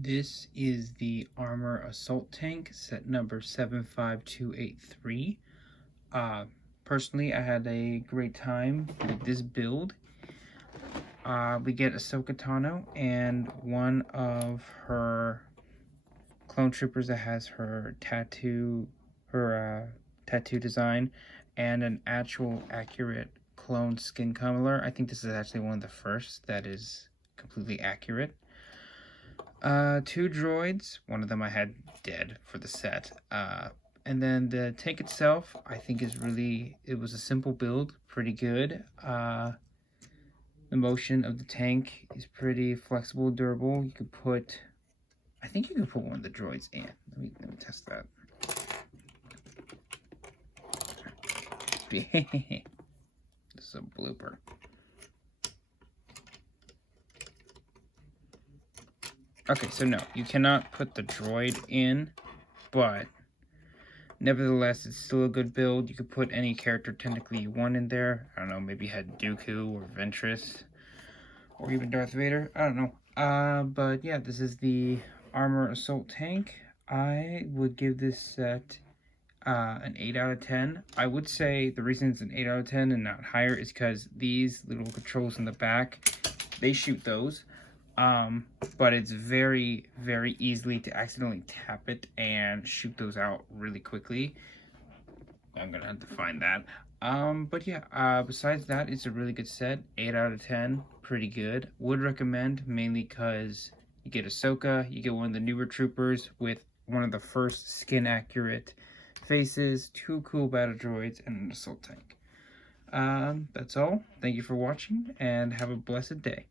This is the Armor Assault Tank, set number 75283. Personally, I had a great time with this build. We get Ahsoka Tano and one of her clone troopers that has her tattoo design, and an actual accurate clone skin color. I think this is actually one of the first that is completely accurate. Two droids, one of them I had dead for the set. And then the tank itself, I think it was a simple build, pretty good. The motion of the tank is pretty flexible, durable. I think you could put one of the droids in. Let me test that. This is a blooper. Okay, so no, you cannot put the droid in, but nevertheless, it's still a good build. You could put any character technically you want in there. I don't know, maybe you had Dooku or Ventress, or even Darth Vader. I don't know. But yeah, this is the Armor Assault Tank. I would give this set an 8 out of 10. I would say the reason it's an 8 out of 10 and not higher is because these little controls in the back, they shoot those. But it's very, very easily to accidentally tap it and shoot those out really quickly. I'm gonna have to find that. But yeah, besides that, it's a really good set. 8 out of 10, pretty good. Would recommend, mainly because you get Ahsoka, you get one of the newer troopers with one of the first skin accurate faces, two cool battle droids, and an assault tank. That's all. Thank you for watching, and have a blessed day.